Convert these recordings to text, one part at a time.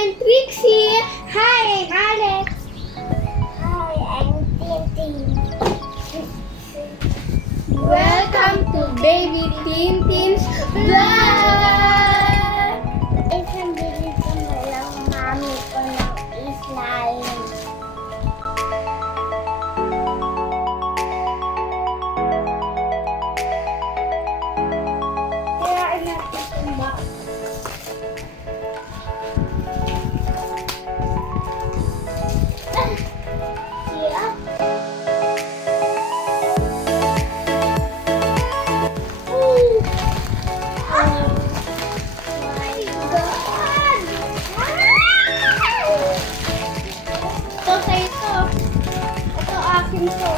I'm Trixie. Hi, I'm Alex. Hi, I'm Tintin. Welcome to Baby Tintin's Vlog! Isang bili ko na lang mami ko ng slime. Kaya natin itong box. Yeah. Ito sa ito. Ito akin to.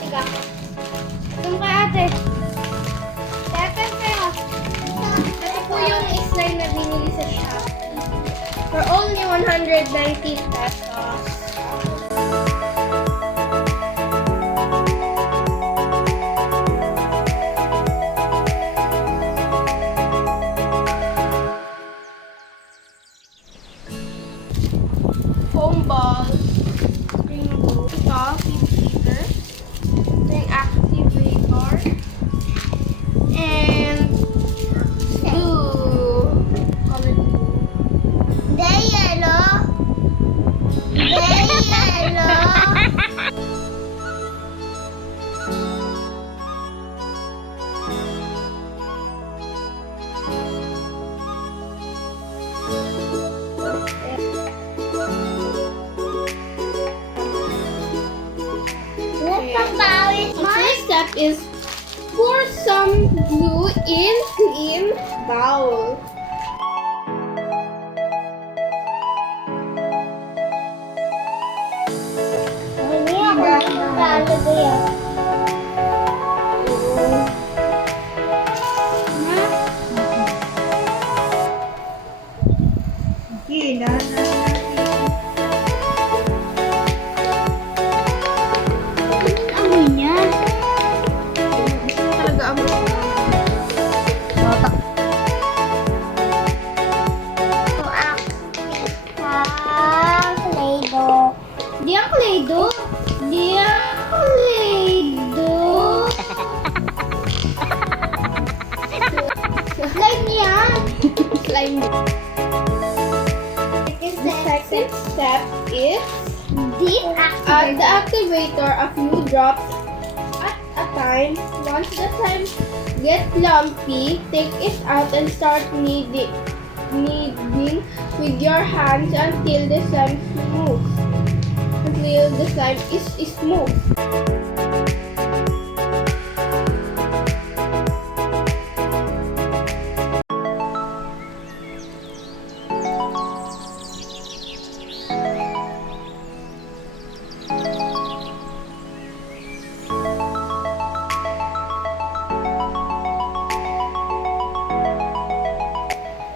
Tiga. Itong kay ate. Second kayo. Ito po yung slime na binili sa Shopee. For only 119 pesos. Foam balls, spring roll, ito, heater, spring activator, and glue. Color glue. The yellow. The yellow. Napapawis The first step is pour some glue in clean bowl. Hindi ako naglalagay ah. Amoy niya. Gusto mo talaga amoy. Ito ang Play-Doh. Di ang Play-Doh. Di ang Play-Doh. Slime yan. Slime. The second step is add the activator a few drops at a time. Once the slime gets lumpy, take it out and start kneading with your hands until the slime smooth. Until the slime is smooth.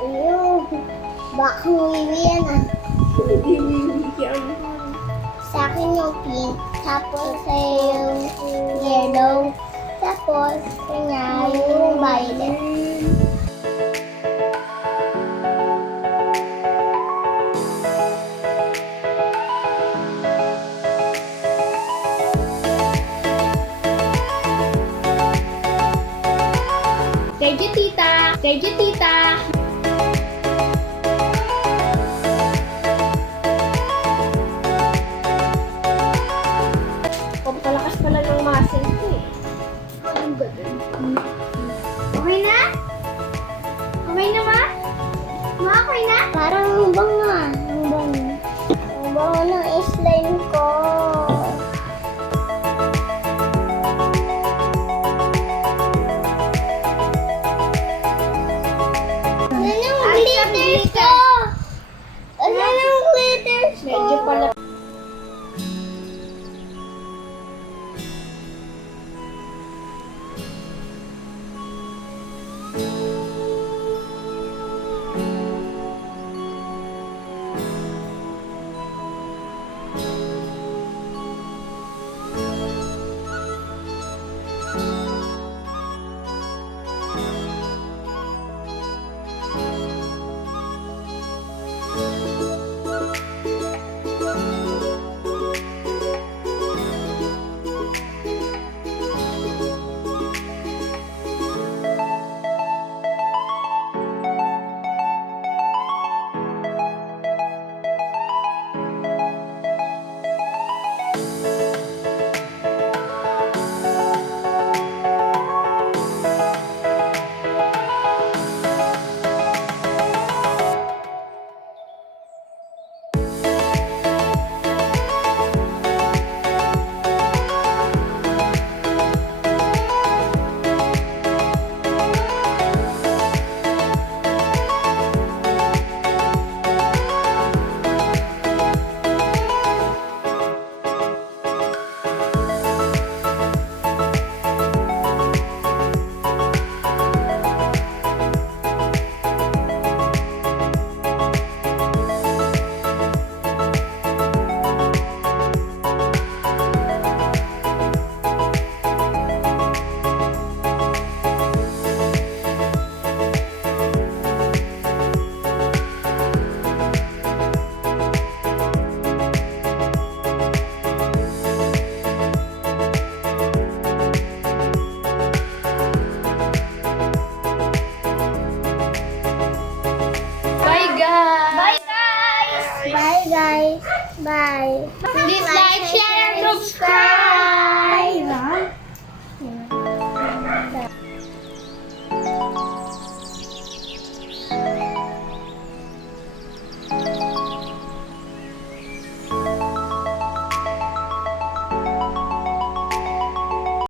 Ayun. Baka wiwi yan ah. Sa akin yung pink. Tapos yung yellow. Tapos kanya yung violet. Kay Tita! Kay Tita! Pampalakas pala ng muscle ko eh. Ang galing. Okay na? Okay na ma? Ma, okay na? Parang ang bango ah. Ang bango. Ang bango ng slime ko.